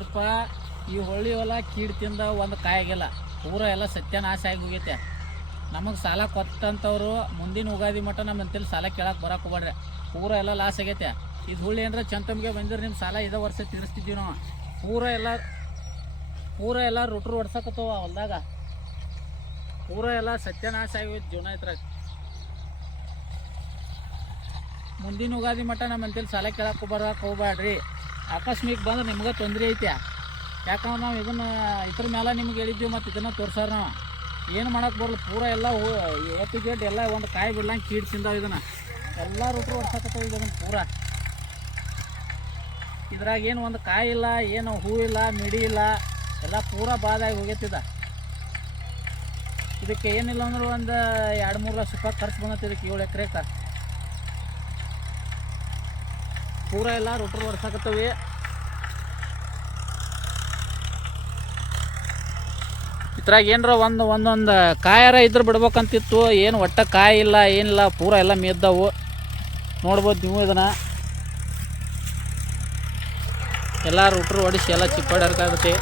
ನೋಡಪ್ಪ, ಈ ಹೊಳ್ಳಿ ಹೊಲ ಕೀಡ್ ತಿಂದ ಒಂದು ಕಾಯಾಗಿಲ್ಲ, ಪೂರ ಎಲ್ಲ ಸತ್ಯನಾಶ ಆಗಿ ಹೋಗೈತೆ. ನಮಗೆ ಸಾಲ ಕೊಟ್ಟಂಥವ್ರು ಮುಂದಿನ ಉಗಾದಿ ಮಟ್ಟ ನಮ್ಮ ಅಂತೇಳಿ ಸಾಲ ಕೇಳಕ್ಕೆ ಬರಕ್ಕೆ ಹೋಗ್ಬೇಡ್ರಿ, ಪೂರ ಎಲ್ಲ ಲಾಸ್ ಆಗೈತೆ. ಇದು ಹುಳ್ಳಿ ಏನಾರ ಚಂತಮ್ಗೆ ಬಂದ್ರೆ ನಿಮ್ಮ ಸಾಲ ಇದೇ ವರ್ಷ ತೀರಿಸ್ತಿದ್ದೀವಿ ನಾವು. ಪೂರ ಎಲ್ಲ ರುಟ್ರು ಹೊಡ್ಸಕತ್ತವ ಹೊಲ್ದಾಗ, ಪೂರ ಎಲ್ಲ ಸತ್ಯನಾಶ ಆಗಿ ಜೀವನ ಇದ್ರಾಗ. ಮುಂದಿನ ಉಗಾದಿ ಮಟ್ಟ ನಮ್ಮ ಅಂತೇಳಿ ಸಾಲ ಕೇಳಕ್ಕೆ ಬರಕ್ಕೆ ಹೋಗ್ಬೇಡ್ರಿ. ಆಕಸ್ಮಿಕ ಬಂದ್ರೆ ನಿಮ್ಗೆ ತೊಂದರೆ ಐತೆ. ಯಾಕಂದ್ರೆ ನಾವು ಇದನ್ನು ಇದ್ರ ಮೇಲೆ ನಿಮ್ಗೆ ಹೇಳಿದ್ದೀವಿ, ಮತ್ತು ಇದನ್ನು ತೋರ್ಸಾರ ನಾವು ಏನು ಮಾಡೋಕ್ಕೆ ಬರಲ್ಲ. ಪೂರ ಎಲ್ಲ ಎಪಿಜೆಡ್ ಎಲ್ಲ ಒಂದು ಕಾಯಿ ಬಿಡ್ಲಂಗೆ ಕೀಡ್ ತಿಂದಾವ. ಇದನ್ನು ಎಲ್ಲ ರುಟ್ರು ಹೊಡ್ಸಕತ್ತವ. ಇದನ್ನು ಪೂರ ಇದ್ರಾಗ ಏನು ಒಂದು ಕಾಯಿ ಇಲ್ಲ, ಏನು ಹೂ ಇಲ್ಲ, ಮಿಡಿ ಇಲ್ಲ, ಎಲ್ಲ ಪೂರ ಬಾದಾಗಿ ಹೋಗೈತಿದ. ಇದಕ್ಕೆ ಏನಿಲ್ಲ ಅಂದ್ರೆ ಒಂದು 2-3 ಲಕ್ಷ ರೂಪಾಯಿ ಖರ್ಚು ಬಂದೈತಿ ಇದಕ್ಕೆ 7 ಎಕರೆಗೆ. ಪೂರ ಎಲ್ಲ ರುಟ್ರು ಹೊಡ್ಸಕತ್ತವಿ. ಇದ್ರಾಗ ಏನರ ಒಂದೊಂದು ಕಾಯಾರ ಇದ್ರೆ ಬಿಡ್ಬೇಕಂತಿತ್ತು, ಏನು ಒಟ್ಟ ಕಾಯಿ ಇಲ್ಲ, ಏನಿಲ್ಲ, ಪೂರ ಎಲ್ಲ ಮೇದ್ದವು. ನೋಡ್ಬೋದು ನೀವು ಇದನ್ನು ಎಲ್ಲ ರುಟ್ರು ಹೊಡಿಸಿ ಎಲ್ಲ ಚಿಪ್ಪಾಡರ್ಕಾಗುತ್ತೆ.